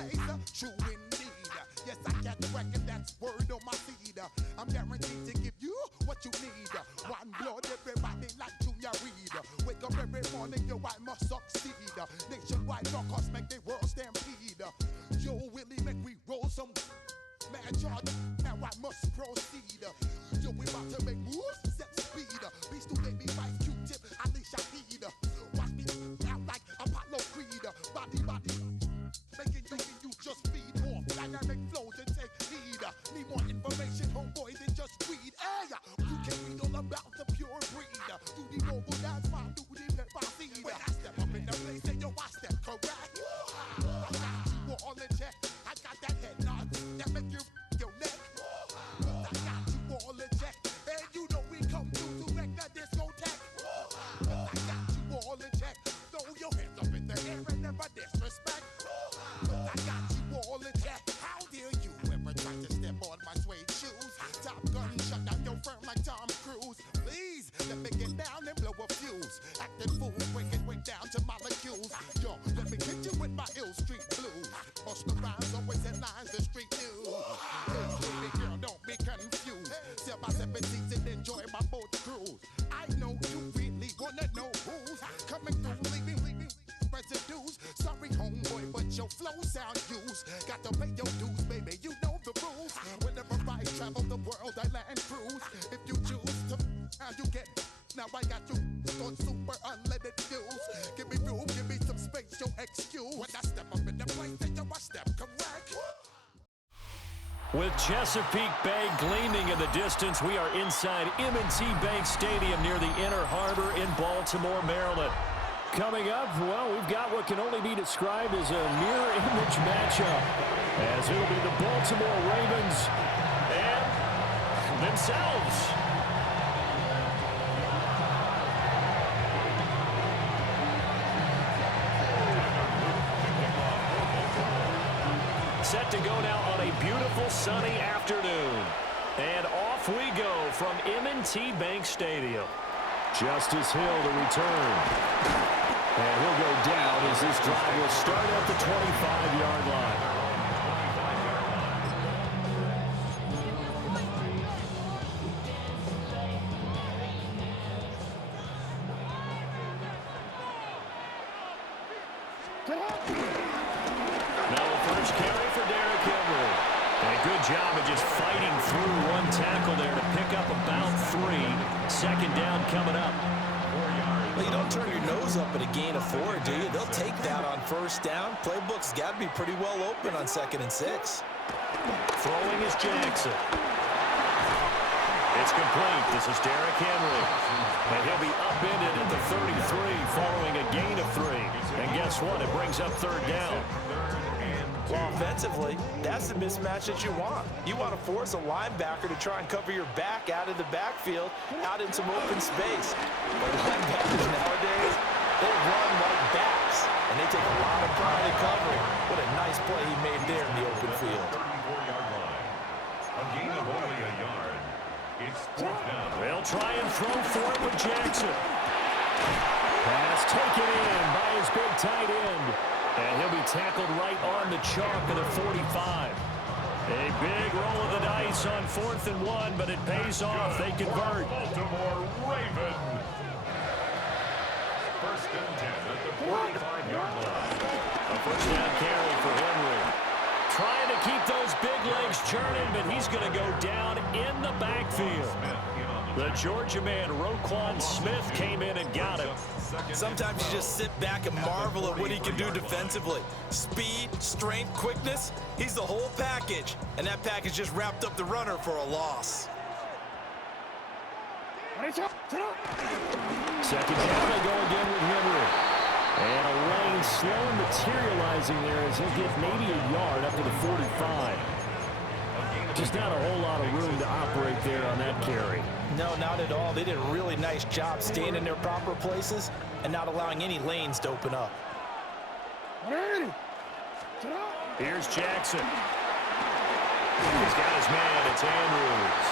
blazer, true indeed. Yes, I got the record, that's word on my seed. I'm guaranteed to give you what you need. One blood, everybody like Junior Reed. Wake up every morning, yo, I must succeed. Nationwide rockers make the world stampede. Yo, Willie, make we roll some man charge. Now I must proceed. Yo, we about to make moves, set speed. Beast to make me vice Q-tip, Alicia Heed. Watch me out like Apollo Creed. Body, making you just feed more dynamic flows and take heed. Need more information, homeboy, than just read. Hey, you can read all about the pure breed. Do the mobile dance, fine, do the pep I see. When I step up in the place, and yo, I step correct. I got you all in check. I got that head nod that make you your neck. I got you all in check. And you know we come through to wreck the discotheque. I got you all in check. Throw your hands up in the air and never disrespect. I got you all in check. How dare you ever try to step on my suede shoes? Top Gun shut down your firm like Tom Cruise. Please, let me get down and blow a fuse. Acting fool, breaking way down to molecules. Yo, let me hit you with my Hill Street blues. Bust the rhymes, always in lines, the street news. Hey, baby girl, don't be confused. Sell my 17s and enjoy my boat cruise. I know you really wanna know who's coming through, leaving residues. Sorry, homeboy, but your flow sound used. Got to pay your dues, baby, you know the rules. Whenever I travel the world, I land cruise. If you choose to, how you get. Now I got you on super unleaded fuels. Give me room, give me some space, your excuse. When I step up in the place, then yo, I step correct. With Chesapeake Bay gleaming in the distance, we are inside M&T Bank Stadium near the Inner Harbor in Baltimore, Maryland. Coming up, well, we've got what can only be described as a mirror image matchup, as it'll be the Baltimore Ravens and themselves. Set to go now on a beautiful sunny afternoon. And off we go from M&T Bank Stadium. Justice Hill to return. And he'll go down as this drive will start at the 25-yard line. Now the first carry for Derrick Henry. And a good job of just fighting through one tackle there to pick up about 3. Second down coming up. Well, you don't turn your nose up at a gain of 4, do you? They'll take that on first down. Playbook's got to be pretty well open on 2nd and 6. Throwing is Jackson. It's complete. This is Derrick Henry. And he'll be upended at the 33 following a gain of 3. And guess what? It brings up 3rd down. Well, offensively, that's the mismatch that you want. You want to force a linebacker to try and cover your back out of the backfield, out in some open space. But linebackers nowadays, they run like backs, and they take a lot of pride in covering. What a nice play he made there in the open field. 34-yard line. A gain of only a yard. It's 4th down. They'll try and throw for it with Jackson. Pass taken in by his big tight end. And he'll be tackled right on the chalk of the 45. A big roll of the dice on 4th and 1, but it pays off. They convert. Baltimore Raven. 1st and 10 at the 45-yard line. A first down carry for Henry. Trying to keep those big legs churning, but he's going to go down in the backfield. The Georgia man, Roquan Smith, came in and got him. Sometimes you just sit back and marvel at what he can do defensively. Speed, strength, quickness, he's the whole package. And that package just wrapped up the runner for a loss. Second down, they go again with Henry. And a lane slow materializing there as he'll get maybe a yard up to the 45. Just not a whole lot of room to operate there on that carry. No, not at all. They did a really nice job staying in their proper places and not allowing any lanes to open up. Here's Jackson. He's got his man. It's Andrews.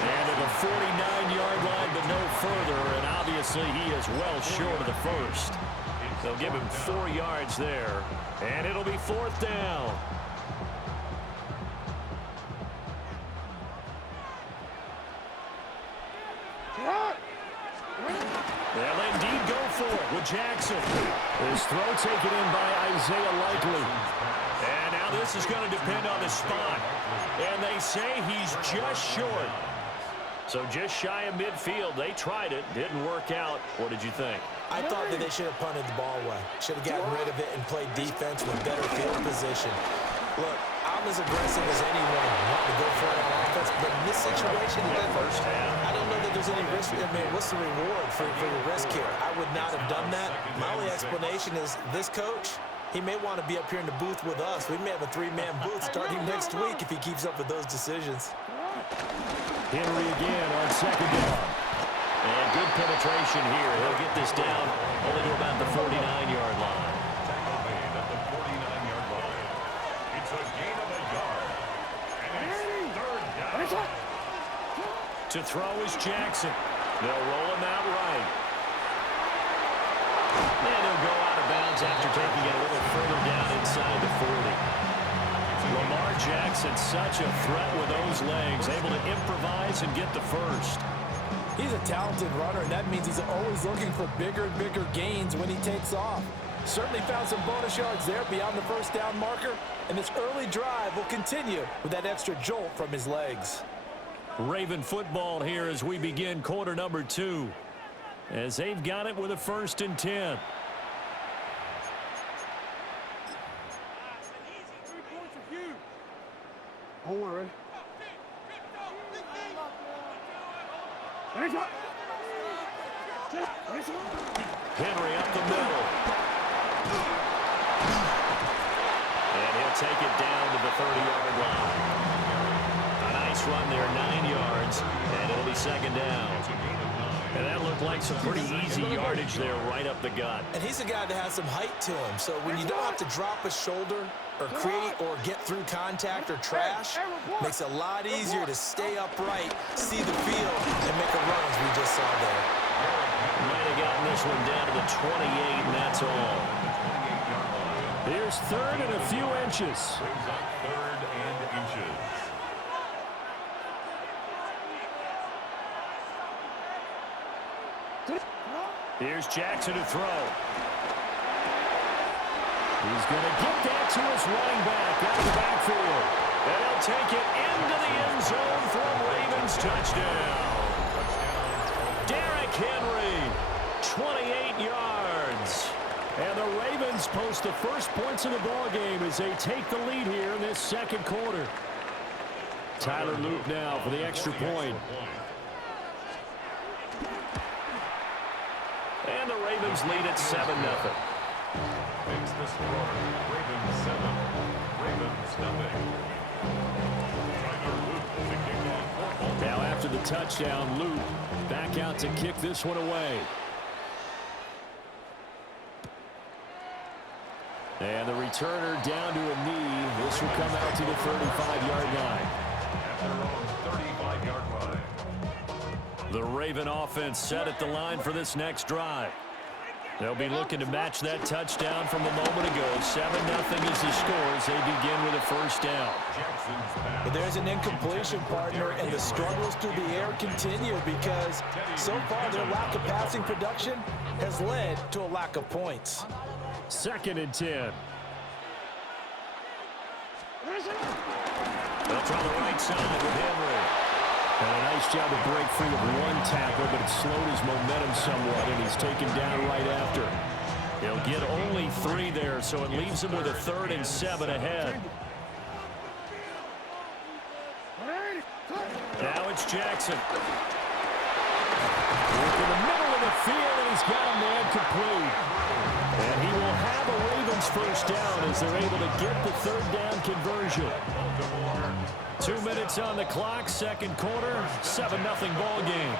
And at the 49-yard line, but no further. And obviously, he is well short of the first. They'll give him 4 yards there, and it'll be 4th down. They'll indeed go for it with Jackson. His throw taken in by Isaiah Likely. And now this is going to depend on the spot. And they say he's just short. So just shy of midfield. They tried it. Didn't work out. What did you think? I thought that they should have punted the ball away. Should have gotten rid of it and played defense with better field position. Look, I'm as aggressive as anyone wanting to go for it on offense, but in this situation, I don't know that there's any risk. I mean, what's the reward for your risk here? I would not have done that. My only explanation is this coach, he may want to be up here in the booth with us. We may have a 3-man booth starting next week if he keeps up with those decisions. Henry again on 2nd down. And good penetration here. He'll get this down only to about the 49-yard line. Tackle made at the 49-yard line. It's a gain of a yard. And it's 3rd down. To throw is Jackson. They'll roll him out right. And he'll go out of bounds after taking it a little further down inside the 40. Lamar Jackson, such a threat with those legs, able to improvise and get the first. He's a talented runner, and that means he's always looking for bigger and bigger gains when he takes off. Certainly found some bonus yards there beyond the 1st down marker, and this early drive will continue with that extra jolt from his legs. Raven football here as we begin quarter number 2, as they've got it with a 1st and 10. Don't worry. Henry up the middle. And he'll take it down to the 30-yard line. A nice run there, 9 yards, and it'll be 2nd down. And that looked like some pretty easy yardage there right up the gut. And he's a guy that has some height to him, so when you don't have to drop a shoulder or create or get through contact or trash, makes it a lot easier to stay upright, see the field, and make a run as we just saw there. Might have gotten this one down to the 28, and that's all. Here's 3rd and a few inches. 3rd and inches. Here's Jackson to throw. He's going to get that to his running back out of the backfield. And he'll take it into the end zone for a Ravens touchdown. Derrick Henry, 28 yards. And the Ravens post the first points of the ballgame as they take the lead here in this 2nd quarter. Tyler Luke now for the extra point. And the Ravens lead at 7-0. Makes the score. Ravens 7. Ravens nothing. Tyler Luke to kick off. Now after the touchdown, Luke back out to kick this one away. And the returner down to a knee. This will come out to the 35-yard line. At their own 35-yard line. The Raven offense set at the line for this next drive. They'll be looking to match that touchdown from a moment ago. 7-0 is the score as they begin with a 1st down. But there's an incompletion, partner, and the struggles through the air continue because so far their lack of passing production has led to a lack of points. 2nd and 10. They'll try the right side with Henry. And a nice job to break free of one tackle, but it slowed his momentum somewhat, and he's taken down right after. He'll get only 3 there, so it leaves him with a 3rd and 7 ahead. Now it's Jackson. Look in the middle of the field, and he's got a man complete. And he will have a Ravens 1st down as they're able to get the 3rd down conversion. 2 minutes on the clock, 2nd quarter, 7-0 ball game.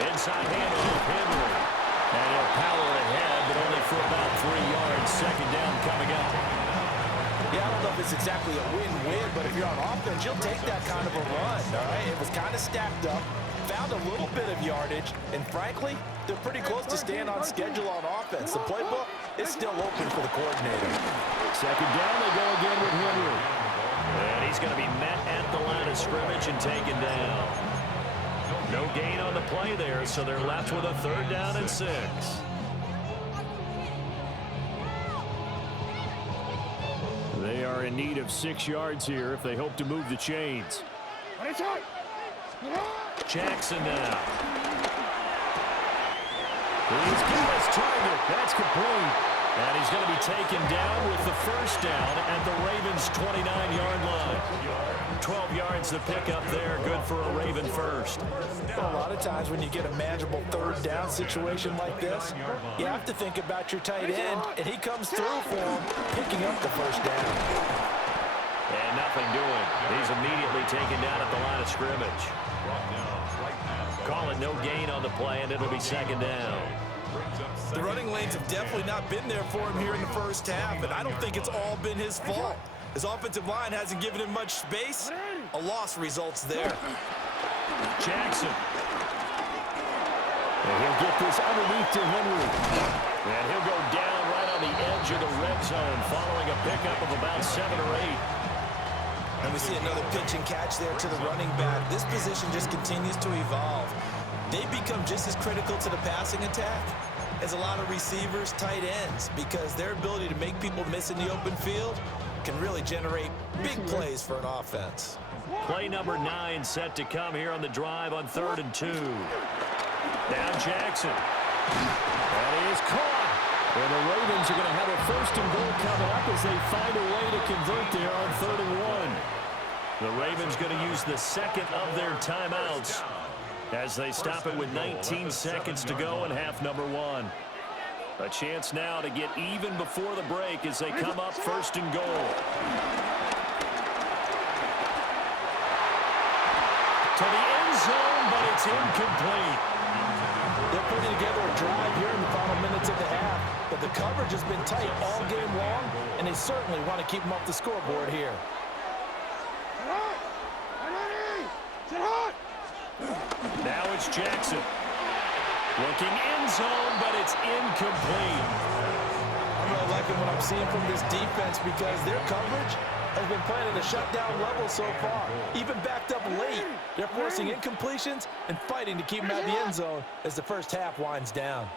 Inside handoff, Henry. And he'll power ahead, but only for about 3 yards. Second down coming up. Yeah, I don't know if it's exactly a win-win, but if you're on offense, you'll take that kind of a run, all right? It was kind of stacked up, found a little bit of yardage, and frankly, they're pretty close to staying on schedule on offense. The playbook is still open for the coordinator. Second down, they go again with Henry. And he's going to be met at the line of scrimmage and taken down. No gain on the play there, so they're left with a 3rd down and 6. They are in need of 6 yards here if they hope to move the chains. Jackson now. He's got his target. That's complete. And he's going to be taken down with the 1st down at the Ravens' 29-yard line. 12 yards to pick up there. Good for a Raven first. A lot of times when you get a manageable 3rd down situation like this, you have to think about your tight end, and he comes through for him, picking up the 1st down. And nothing doing. He's immediately taken down at the line of scrimmage. Call it no gain on the play, and it'll be 2nd down. The running lanes have definitely not been there for him here in the 1st half, and I don't think it's all been his fault. His offensive line hasn't given him much space. A loss results there. Jackson. And he'll get this underneath to Henry. And he'll go down right on the edge of the red zone following a pickup of about 7 or 8. And we see another pitch and catch there to the running back. This position just continues to evolve. They become just as critical to the passing attack as a lot of receivers, tight ends, because their ability to make people miss in the open field can really generate big plays for an offense. Play number 9 set to come here on the drive on 3rd and 2. Down Jackson. That is caught. And the Ravens are going to have a 1st and goal coming up as they find a way to convert there on 3rd and 1. The Ravens going to use the 2nd of their timeouts as they stop it with 19 seconds to go in half number 1. A chance now to get even before the break as they come up 1st and goal. To the end zone, but it's incomplete. They're putting together a drive here in the final minutes of the half, but the coverage has been tight all game long, and they certainly want to keep them off the scoreboard here. Now it's Jackson. Looking end zone, but it's incomplete. I'm really liking what I'm seeing from this defense because their coverage has been playing at a shutdown level so far. Even backed up late, they're forcing incompletions and fighting to keep them out of the end zone as the 1st half winds down.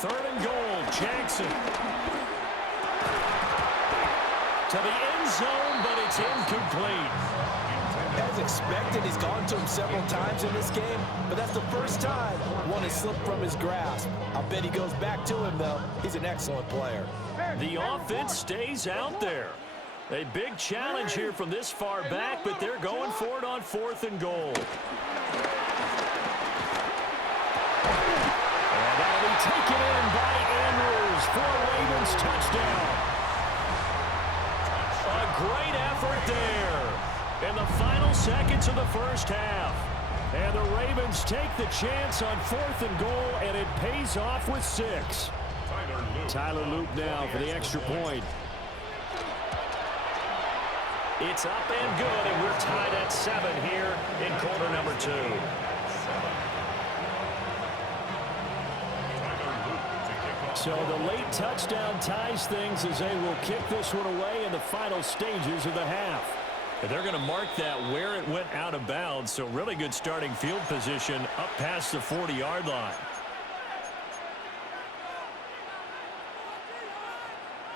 3rd and goal, Jackson. To the end zone, but it's incomplete. As expected, he's gone to him several times in this game, but that's the 1st time one has slipped from his grasp. I'll bet he goes back to him, though. He's an excellent player. The offense stays out there. A big challenge here from this far back, but they're going for it on 4th and goal. And that'll be taken in by Andrews for a Ravens touchdown. A great effort there in the final seconds of the 1st half. And the Ravens take the chance on 4th and goal, and it pays off with 6. Tyler Loop now for the extra point. It's up and good, and we're tied at 7 here in quarter number 2. So the late touchdown ties things as they will kick this one away in the final stages of the half. And they're going to mark that where it went out of bounds, so really good starting field position up past the 40-yard line.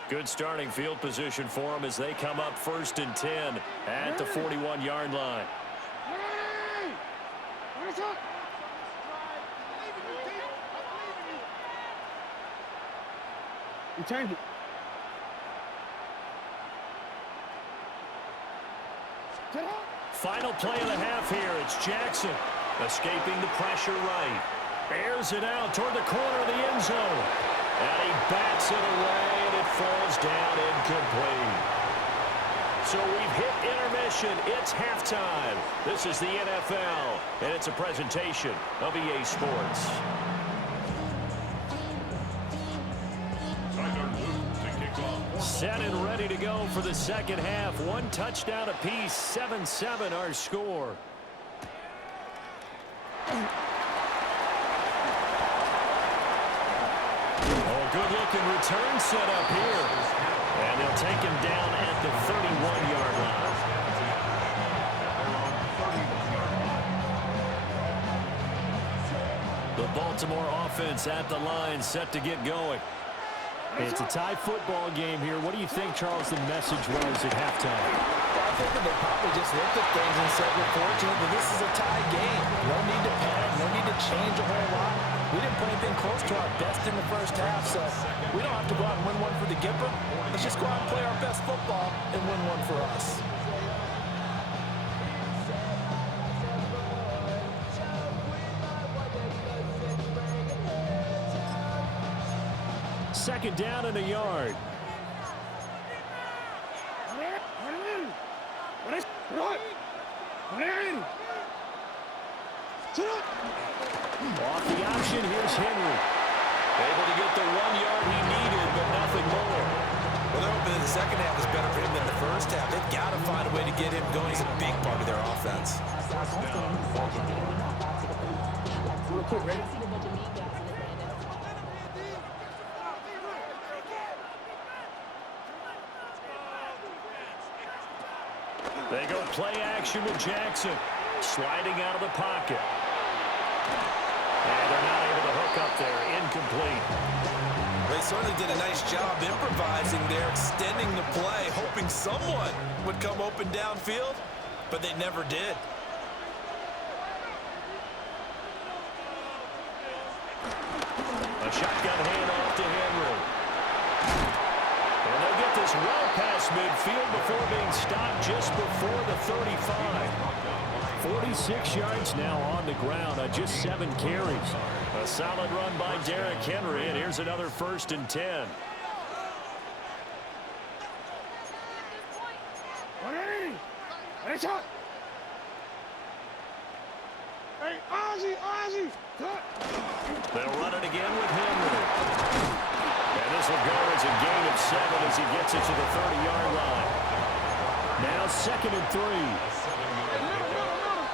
Good starting field position for them as they come up 1st and 10 at the 41-yard line. You turned it. Final play of the half here. It's Jackson escaping the pressure right. Airs it out toward the corner of the end zone. And he bats it away, and it falls down incomplete. So we've hit intermission. It's halftime. This is the NFL, and it's a presentation of EA Sports. set and ready to go for the second half. One touchdown apiece, 7-7 our score. Oh, good-looking return set up here. And they'll take him down at the 31-yard line. The Baltimore offense at the line, set to get going. It's a tie football game here. What do you think, Charles, the message was at halftime? I think that they probably just looked at things and said, we're fortunate that this is a tie game. No need to panic, no need to change a whole lot. We didn't play anything close to our best in the first half, so we don't have to go out and win one for the Gipper. Let's just go out and play our best football and win one for us. Second down and a yard. Off the option, here's Henry. Able to get the 1 yard he needed, but nothing more. Well, they're hoping that the second half is better for him than the first half. They've got to find a way to get him going. He's a big part of their offense. Real quick, ready? They go play action with Jackson. Sliding out of the pocket. And they're not able to hook up there. Incomplete. They certainly did a nice job improvising there, extending the play, hoping someone would come open downfield, but they never did. A shotgun handoff to Henry. And they'll get this well past midfield before being stopped just before the 35. 46 yards now on the ground on just 7 carries. A solid run by Derrick Henry, and here's another 1st and 10. Hey, Ozzie, cut. They'll run it again with Henry. And this will go as a gain of 7 as he gets it to the 30-yard line. Now 2nd and 3.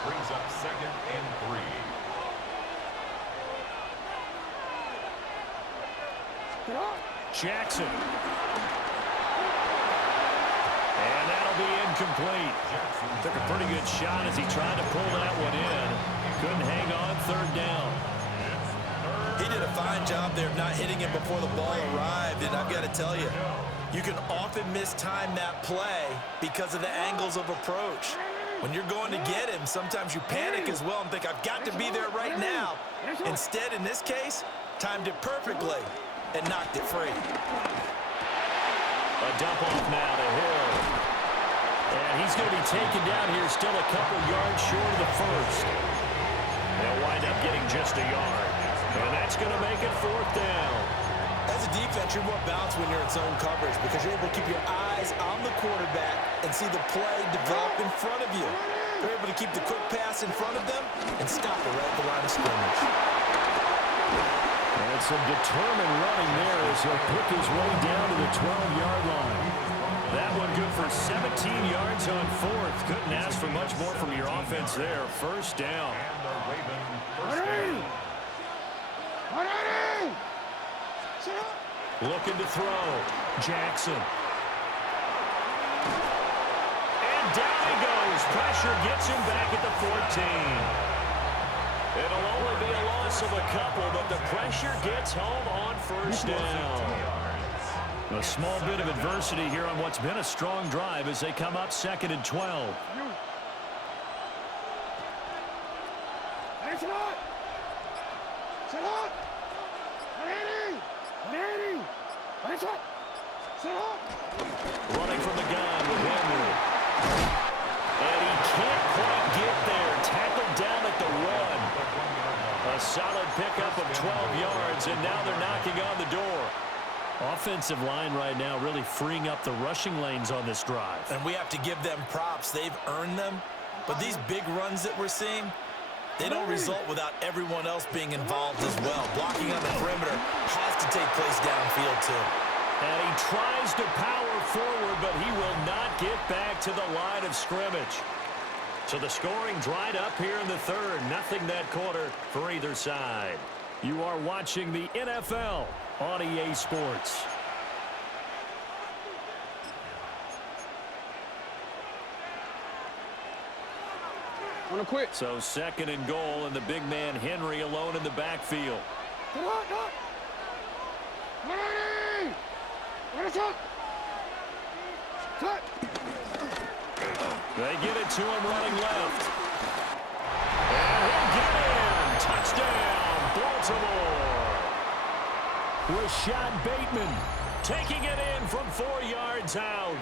Brings up 2nd and 3. Jackson. And that'll be incomplete. Took a pretty good shot as he tried to pull that one in. Couldn't hang on 3rd down. He did a fine job there of not hitting it before the ball arrived, and I've got to tell you, you can often mistime that play because of the angles of approach. When you're going to get him, sometimes you panic as well and think, I've got to be there right now. Instead, in this case, timed it perfectly and knocked it free. A dump off now to Hill. And he's going to be taken down here, still a couple yards short of the 1st. They'll wind up getting just a yard. And that's going to make it 4th down. As a defense, you're more balanced when you're in zone coverage because you're able to keep your eyes on the quarterback and see the play develop in front of you. They're able to keep the quick pass in front of them and stop it right at the line of scrimmage. And some determined running there as he'll pick his way down to the 12-yard line. That one good for 17 yards on 4th. Couldn't ask for much more from your offense there. 1st down. And the Raven first down. Looking to throw. Jackson. And down he goes. Pressure gets him back at the 14. It'll only be a loss of a couple, but the pressure gets home on 1st down. A small bit of adversity here on what's been a strong drive as they come up 2nd and 12. Running from the gun with Henry. And he can't quite get there. Tackled down at the 1. A solid pickup of 12 yards, and now they're knocking on the door. Offensive line right now really freeing up the rushing lanes on this drive. And we have to give them props. They've earned them. But these big runs that we're seeing, they don't result without everyone else being involved as well. Blocking on the perimeter has to take place downfield too. And he tries to power forward, but he will not get back to the line of scrimmage. So the scoring dried up here in the third. Nothing that quarter for either side. You are watching the NFL on EA Sports. Wanna quit? So second and goal, and the big man Henry alone in the backfield. They give it to him running left. And he'll get in. Touchdown, Baltimore. Rashad Bateman taking it in from 4 yards out.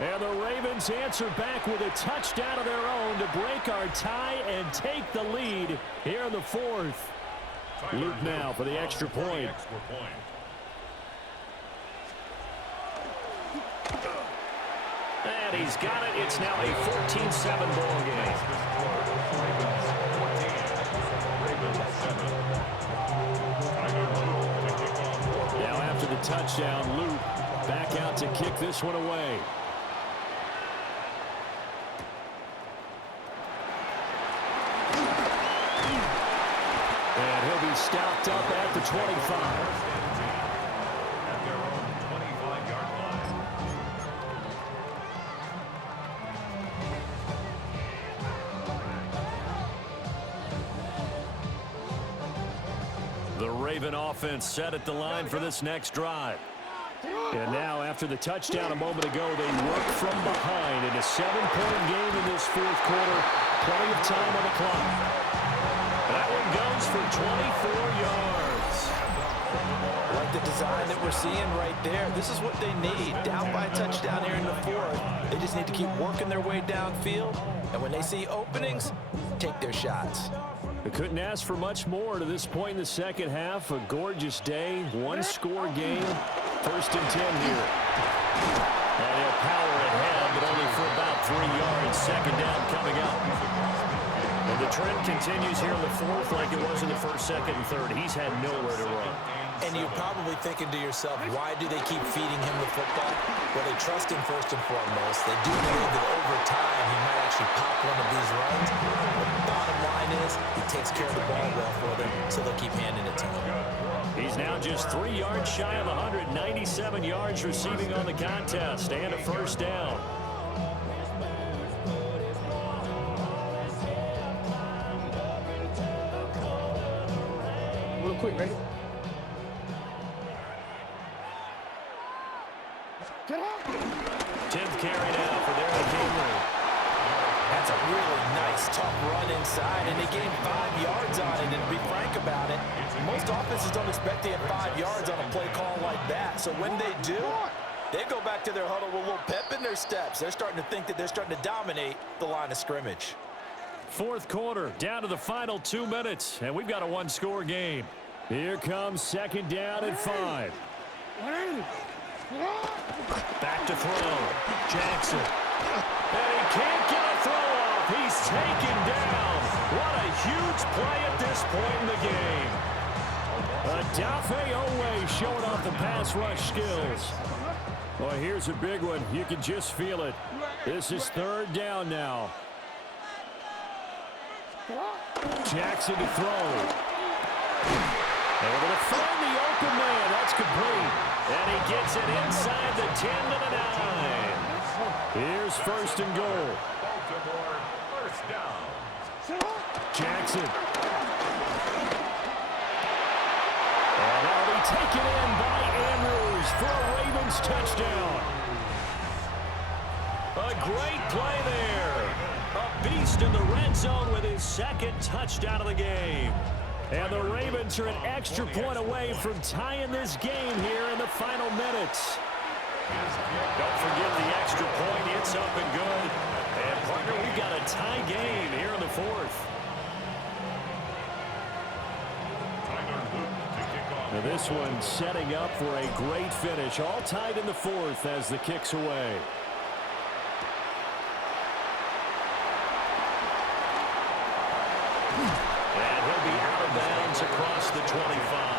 And the Ravens answer back with a touchdown of their own to break our tie and take the lead here in the fourth. Luke now for the extra point. And he's got it. It's now a 14-7 ball game. Now after the touchdown, Luke back out to kick this one away. And he'll be stopped up at the 25. At their own 25-yard line. The Raven offense set at the line for this next drive. And now, after the touchdown a moment ago, they work from behind in a 7-point game in this fourth quarter. Plenty of time on the clock. That one goes for 24 yards. Like the design that we're seeing right there, this is what they need. Down by a touchdown here in the fourth. They just need to keep working their way downfield. And when they see openings, take their shots. They couldn't ask for much more to this point in the second half. A gorgeous day, one-score game. First and 10 here. And he'll power ahead, but only for about 3 yards. Second down coming up. And the trend continues here in the fourth like it was in the first, second, and third. He's had nowhere to run. And you're probably thinking to yourself, why do they keep feeding him the football? Well, they trust him first and foremost. They do believe that over time he might actually pop one of these runs. The bottom line is he takes care of the ball well for them, so they'll keep handing it to him. He's now just 3 yards shy of 197 yards receiving on the contest and a first down. Real quick, ready? 10th carry now for Derrick Henry. That's a really nice, tough run inside, and they gained 5 yards on it. And to be frank about it, most offenses don't expect to get 5 yards on a play call like that. So when they do, they go back to their huddle with a little pep in their steps. They're starting to think that they're starting to dominate the line of scrimmage. Fourth quarter, down to the final 2 minutes, and we've got a one-score game. Here comes second down and 5. Back to throw. Jackson. And he can't get a throw off. He's taken down. What a huge play at this point in the game. Adafe Owe showing off the pass rush skills. Well, here's a big one. You can just feel it. This is third down now. Jackson to throw. Able to find the open man. That's complete. And he gets it inside the 10 to the 9. Here's first and goal. Baltimore, first down. Jackson. And that'll be taken in by Andrews for a Ravens touchdown. A great play there. A beast in the red zone with his second touchdown of the game. And the Ravens are an extra point away from tying this game here in the final minutes. Don't forget the extra point. It's up and good. And, partner, we've got a tie game here in the fourth. Now this one setting up for a great finish. All tied in the fourth as the kick's away. And he'll be out of bounds across the 25.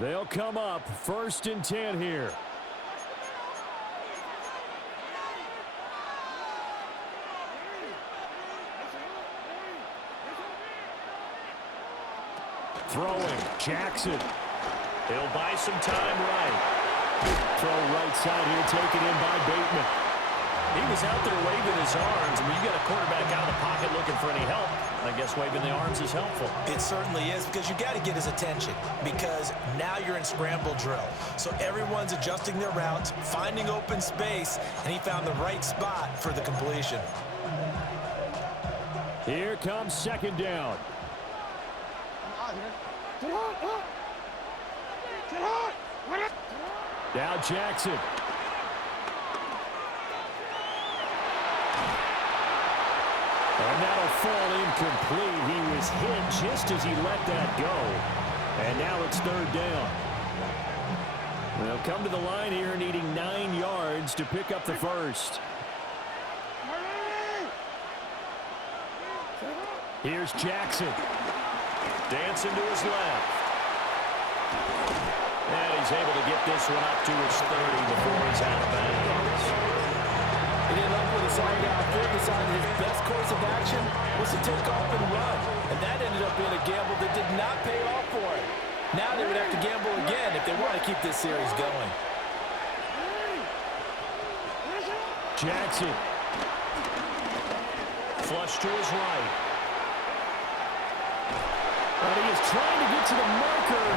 They'll come up 1st and 10 here. Throwing, Jackson. He'll buy some time right. Throw right side here, taken in by Bateman. He was out there waving his arms. I mean, you got a quarterback out of the pocket looking for any help. I guess waving the arms is helpful. It certainly is, because you got to get his attention, because now you're in scramble drill. So everyone's adjusting their routes, finding open space, and he found the right spot for the completion. Here comes 2nd down. Now Jackson. And that'll fall incomplete. He was hit just as he let that go. And now it's 3rd down. They'll come to the line here needing 9 yards to pick up the first. Here's Jackson. Dancing to his left. And he's able to get this one up to his 30 before he's out of bounds. He didn't like what he saw downfield. Decided his best course of action was to take off and run. And that ended up being a gamble that did not pay off for him. Now they would have to gamble again if they want to keep this series going. Jackson. Flush to his right. And he is trying to get to the marker.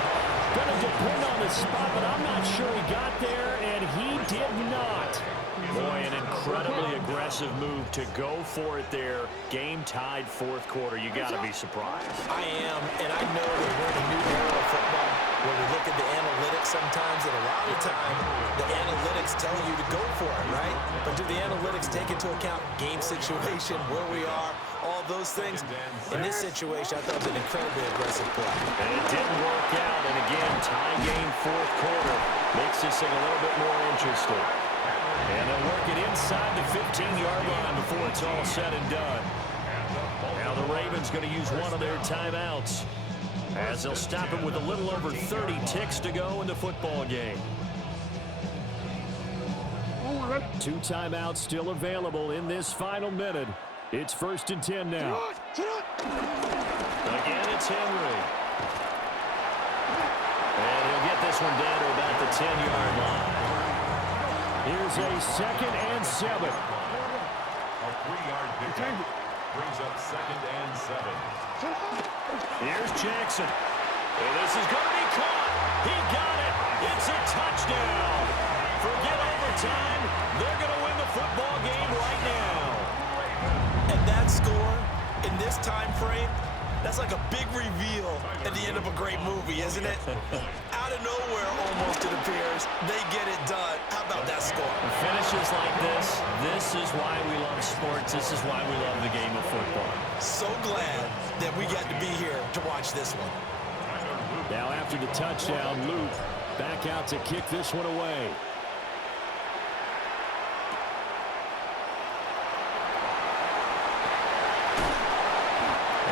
Going to depend on the spot, but I'm not sure he got there, and he did not. Boy, an incredibly aggressive move to go for it there. Game tied 4th quarter. You got to be surprised. I am, and I know that we're in a new era of football where we look at the analytics sometimes, and a lot of the time the analytics tell you to go for it, right? But do the analytics take into account game situation, where we are, all those things? In this situation, I thought it was an incredibly aggressive play. And it didn't work out, and again, tie game 4th quarter makes this thing a little bit more interesting. And they'll work it inside the 15-yard line before it's all said and done. Now the Ravens going to use one of their timeouts as they'll stop it with a little over 30 ticks to go in the football game. 2 timeouts still available in this final minute. It's 1st and 10 now. Again, it's Henry. And he'll get this one down to about the 10-yard line. Here's a 2nd and 7. A 3-yard pickup brings up 2nd and 7. Here's Jackson. And this is going to be caught. He got it. It's a touchdown. Forget overtime. They're going to win the football game right now. And that score in this time frame, that's like a big reveal at the end of a great movie, isn't it? Out of nowhere, almost, it appears, they get it done. How about that score? Finishes like this is why we love sports. This is why we love the game of football. So glad that we got to be here to watch this one. Now after the touchdown, Luke back out to kick this one away.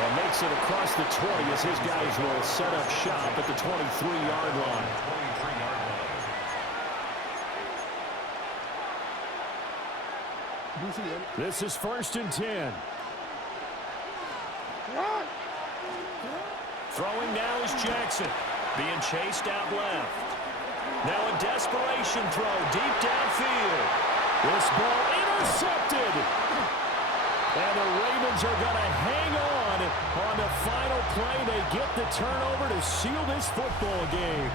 And makes it across the 20 as his guys will set up shop at the 23-yard line. This is 1st and 10. Throwing now is Jackson. Being chased out left. Now a desperation throw deep downfield. This ball intercepted. And the Ravens are going to hang on the final play. They get the turnover to seal this football game.